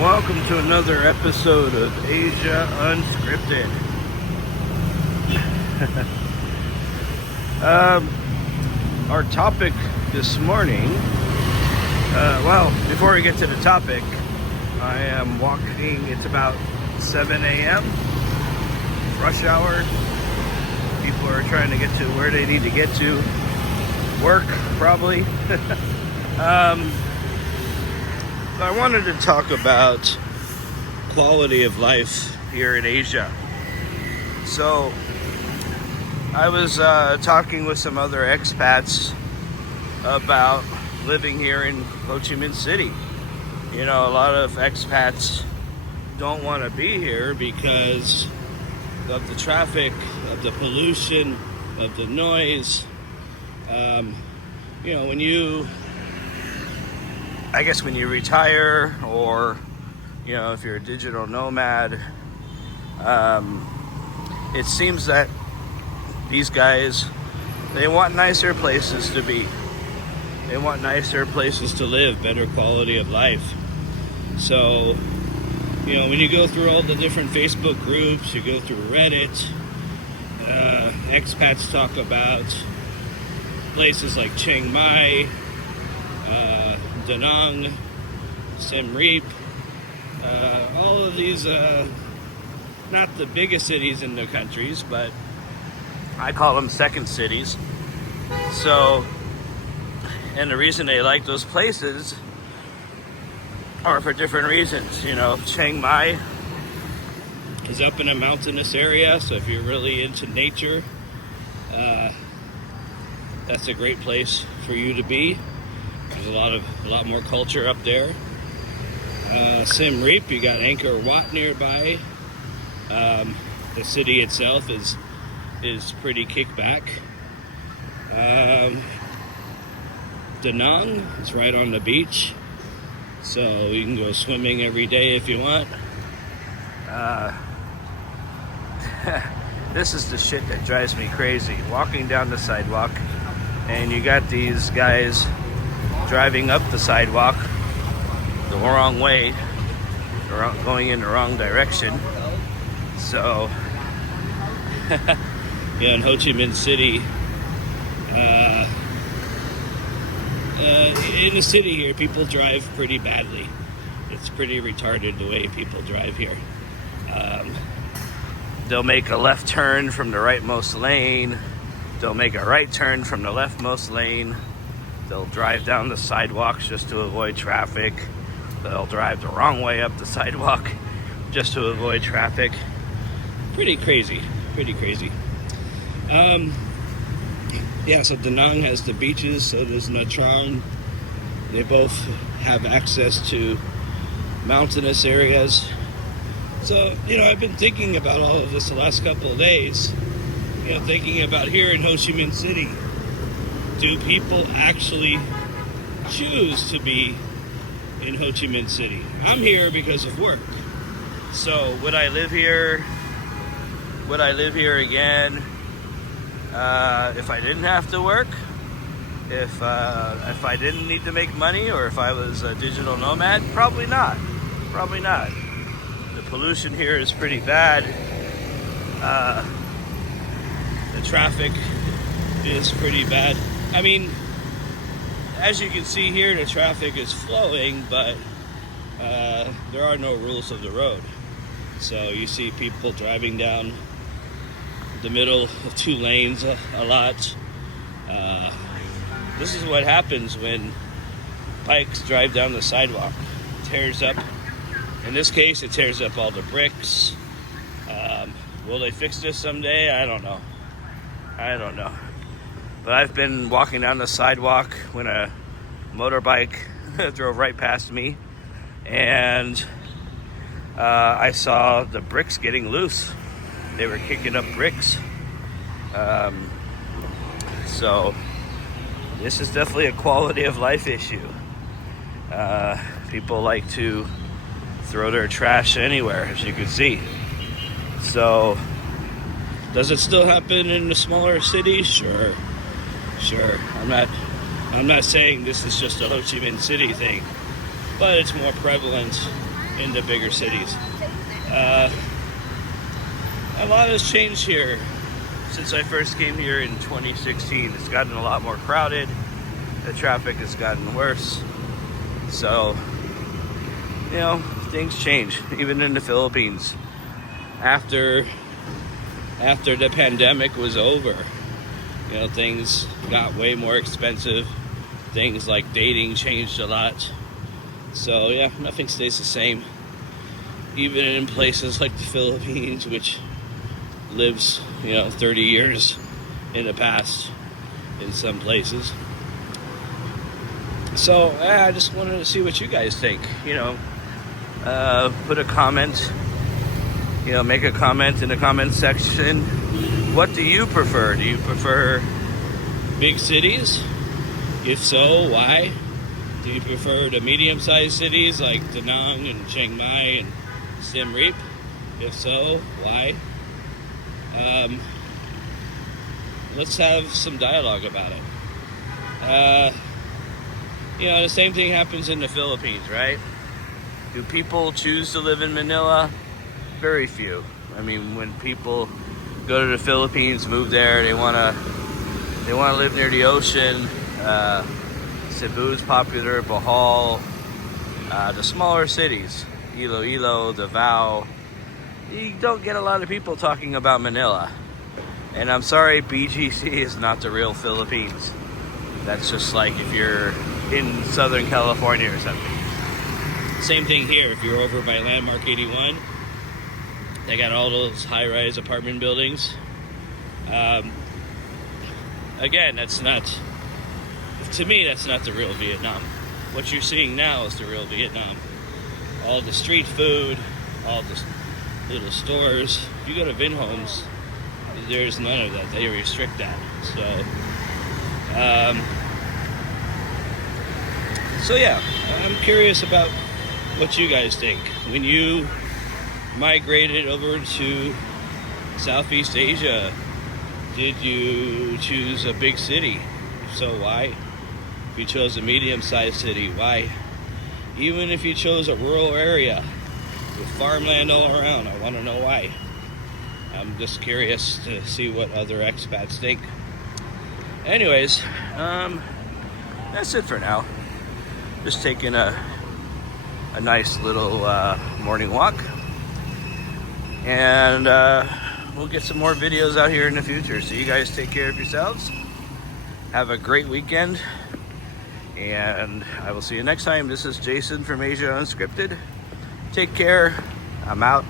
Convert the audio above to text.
Welcome to another episode of Asia Unscripted. Our topic this morning, before we get to the topic, I am walking. It's about 7 a.m. rush hour. People are trying to get to where they need to get to. Work, probably. I wanted to talk about quality of life here in Asia. So, I was talking with some other expats about living here in Ho Chi Minh City. You know, a lot of expats don't want to be here because of the traffic, of the pollution, of the noise. When you retire, or if you're a digital nomad, it seems that these guys, they want nicer places to be. They want nicer places to live, better quality of life. So, when you go through all the different Facebook groups, you go through Reddit, expats talk about places like Chiang Mai, Danang, Siem Reap, all of these, not the biggest cities in the countries, but I call them second cities. So, and the reason they like those places are for different reasons. Chiang Mai is up in a mountainous area, so if you're really into nature, that's a great place for you to be. There's a lot more culture up there. Siem Reap, you got Angkor Wat nearby. The city itself is pretty kickback. Danang is right on the beach, so you can go swimming every day if you want. This is the shit that drives me crazy. Walking down the sidewalk, and you got these guys driving up the sidewalk the wrong way, going in the wrong direction. So, in Ho Chi Minh City, in the city here, people drive pretty badly. It's pretty retarded the way people drive here. They'll make a left turn from the rightmost lane. They'll make a right turn from the leftmost lane. They'll drive down the sidewalks just to avoid traffic. They'll drive the wrong way up the sidewalk just to avoid traffic. Pretty crazy. So Danang has the beaches, so does Nha Trang. They both have access to mountainous areas. So, I've been thinking about all of this the last couple of days. Thinking about here in Ho Chi Minh City. Do people actually choose to be in Ho Chi Minh City? I'm here because of work. So would I live here? Would I live here again if I didn't have to work? If I didn't need to make money, or if I was a digital nomad? Probably not. The pollution here is pretty bad. The traffic is pretty bad. I mean, as you can see here, the traffic is flowing, but there are no rules of the road. So you see people driving down the middle of two lanes a lot. This is what happens when bikes drive down the sidewalk. It tears up, in this case, it tears up all the bricks. Will they fix this someday? I don't know. But I've been walking down the sidewalk when a motorbike drove right past me, and I saw the bricks getting loose. They were kicking up bricks. So this is definitely a quality of life issue. People like to throw their trash anywhere, as you can see. So, does it still happen in the smaller cities? Sure. I'm not saying this is just a Ho Chi Minh City thing, but it's more prevalent in the bigger cities. A lot has changed here since I first came here in 2016. It's gotten a lot more crowded. The traffic has gotten worse. So, you know, things change, even in the Philippines. After the pandemic was over, you know, things got way more expensive. Things like dating changed a lot. So yeah, nothing stays the same. Even in places like the Philippines, which lives, you know, 30 years in the past in some places. So I just wanted to see what you guys think. You know, put a comment. You know, make a comment in the comment section. What do you prefer? Do you prefer big cities? If so, why? Do you prefer the medium-sized cities like Danang and Chiang Mai and Siem Reap? If so, why? Let's have some dialogue about it. You know, the same thing happens in the Philippines, right? Do people choose to live in Manila? Very few. I mean, when people go to the Philippines, move there, they wanna live near the ocean. Cebu's popular, Bohol, the smaller cities, Iloilo, Davao. You don't get a lot of people talking about Manila. And I'm sorry, BGC is not the real Philippines. That's just like if you're in Southern California or something. Same thing here. If you're over by Landmark 81, they got all those high-rise apartment buildings. Again, that's not, to me, that's not the real Vietnam. What you're seeing now is the real Vietnam. All the street food, all the little stores. If you go to Vin Homes, there's none of that. They restrict that. So yeah, I'm curious about what you guys think. When you migrated over to Southeast Asia, did you choose a big city? If so, why? If you chose a medium-sized city, why? Even if you chose a rural area with farmland all around, I want to know why. I'm just curious to see what other expats think. Anyways, that's it for now. Just taking a nice little morning walk. And we'll get some more videos out here in the future. So you guys take care of yourselves. Have a great weekend. And I will see you next time. This is Jason from Asia Unscripted. Take care. I'm out.